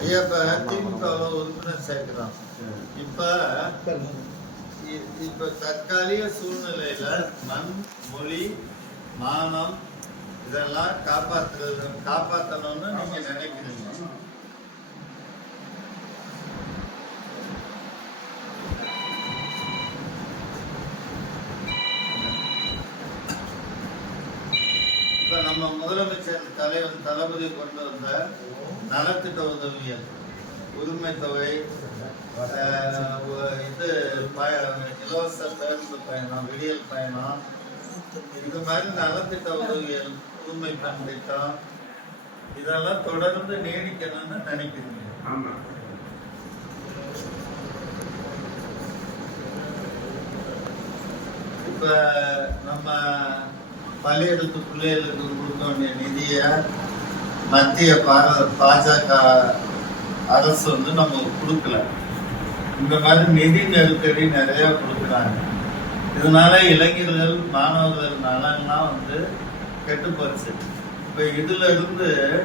ஐயா இப்போ திமுகவில் உறுப்பினர் சேர்க்கிறோம் இப்போ இ- இப்ப தற்காலிக சூழ்நிலையில மண் மொழி மானம் இதெல்லாம் காப்பாற்றுறது காப்பாற்றணும்னு நீங்க நினைக்கிறீங்க. நம்ம முதலமைச்சர் தலைவர் தளபதி கொண்டு வந்த நலத்திட்ட உதவியல் உரிமை தொகை இது பய- இலவச பேருந்து பயணம் விடியல் பயணம் இது மாதிரி நலத்திட்ட உதவியல் புதுமை பெண் திட்டம் இதெல்லாம் தொடர்ந்து நீடிக்கணும்னு நினைக்கிறீங்க. இப்ப நம்ம பள்ளியிடத்து பிள்ளைகளுக்கு கொடுக்க வேண்டிய நிதியை மத்திய பா- பாஜக அரசு வந்து நமக்கு கொடுக்கல. இந்த மாதிரி நிதி நெருக்கடி நிறைய கொடுக்குறாங்க. இதனால இளைஞர்கள் மாணவர்கள் நலன்லாம் வந்து கெட்டு போச்சு. இப்போ இதுல இருந்து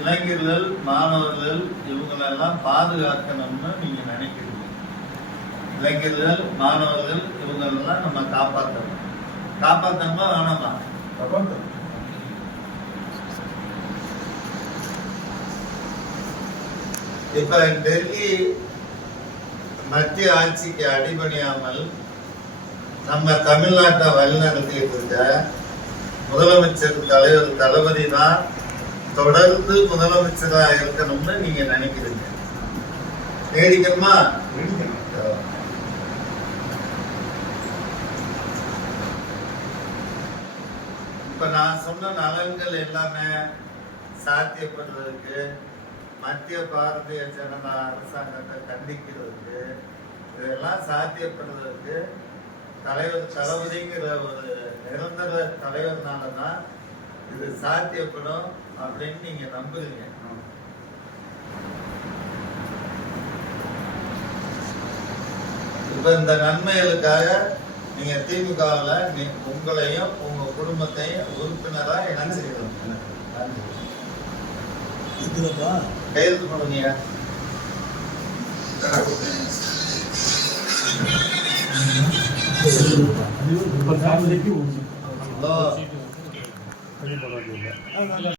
இளைஞர்கள் மாணவர்கள் இவங்களெல்லாம் பாதுகாக்கணும்னு நீங்க நினைக்கிறீங்க. இளைஞர்கள் மாணவர்கள் இவங்களெல்லாம் நம்ம காப்பாற்றணும் காப்பாற்றணுமா வேணாமா? இப்ப டெல்லி மத்திய ஆட்சிக்கு அடிபணியாமல் நம்ம தமிழ்நாட்டை வழிநடத்திட்டு இருக்க முதலமைச்சர் தலைவர் தளபதி தான் தொடர்ந்து முதலமைச்சரா இருக்கணும்னு நீங்க நினைக்கிறீங்க. நீடிக்கணுமா இப்போ நான் சொன்ன நலன்கள் எல்லாமே சாத்தியப்படுறதுக்கு மத்திய பாரதிய ஜனதா அரசாங்கத்தை கண்டிக்கிறதுக்கு இதெல்லாம் சாத்தியப்படுறதுக்கு தலைவர் தளபதிங்கிற ஒரு நிரந்தர தலைவர்னால தான் இது சாத்தியப்படும் அப்படின்னு நீங்க நம்புறீங்க. இப்ப இந்த நன்மைகளுக்காக நீங்க திமுகவில் உங்களையும் உங்க குடும்பத்தையும் உறுப்பினரா இணைச்சிருக்கணும் கையெழுத்து பண்ணுங்க ஹலோ.